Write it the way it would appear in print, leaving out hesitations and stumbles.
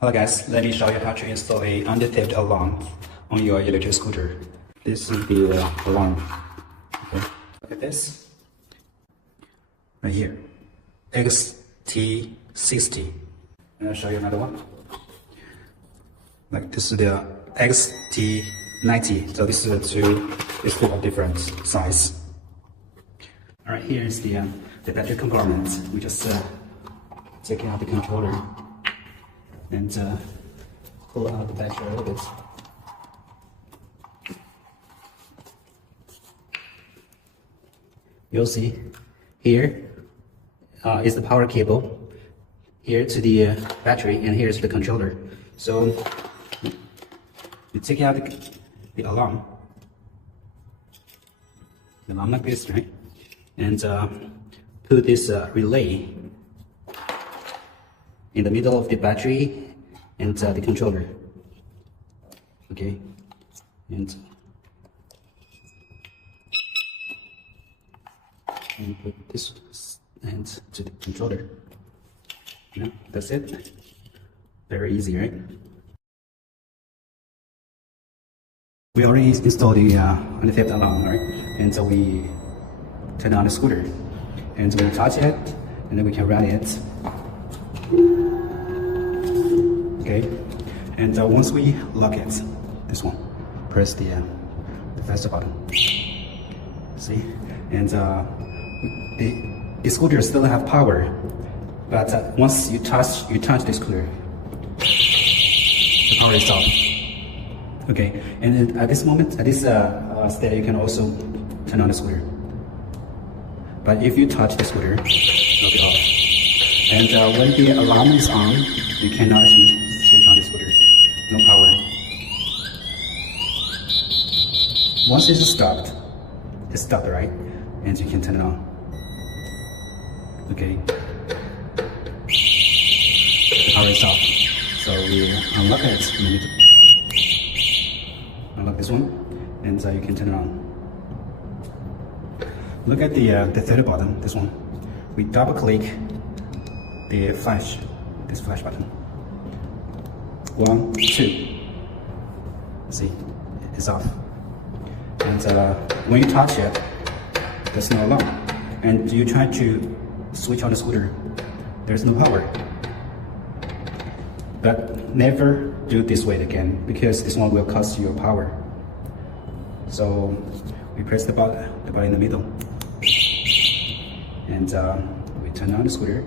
Hello guys, let me show you how to install a untheft alarm on your electric scooter. This is the alarm. Okay. Look at this. Right here. XT60. And I'll show you another one. Like this is the XT90. So this is two of different size. Alright, here is the battery compartment. We just take out the controller and pull out the battery a little bit. You'll see here is the power cable, here to the battery, and here's the controller. So you take out the alarm like this, right? And put this relay in the middle of the battery and the controller. Okay, and put this end to the controller. Yeah, that's it. Very easy, right? We already installed the untheft alarm, right? And so we turn on the scooter, and we touch it, and then we can run it. Okay, and once we lock it, this one, press the faster button. See, and the scooter still have power, but once you touch the scooter, the power is off. Okay, and then at this moment, at this state, you can also turn on the scooter. But if you touch the scooter, it'll be off. And when the alarm is on, you cannot switch on the scooter. No power. Once it's stopped, right? And you can turn it on. Okay. The power is off. So we unlock it. We need to unlock this one, and you can turn it on. Look at the third button, this one. We double click the flash, this flash button. 1, 2. See, it's off. And when you touch it, there's no alarm. And you try to switch on the scooter, there's no power. But never do this way again, because this one will cost you your power. So we press the button in the middle, and we turn on the scooter.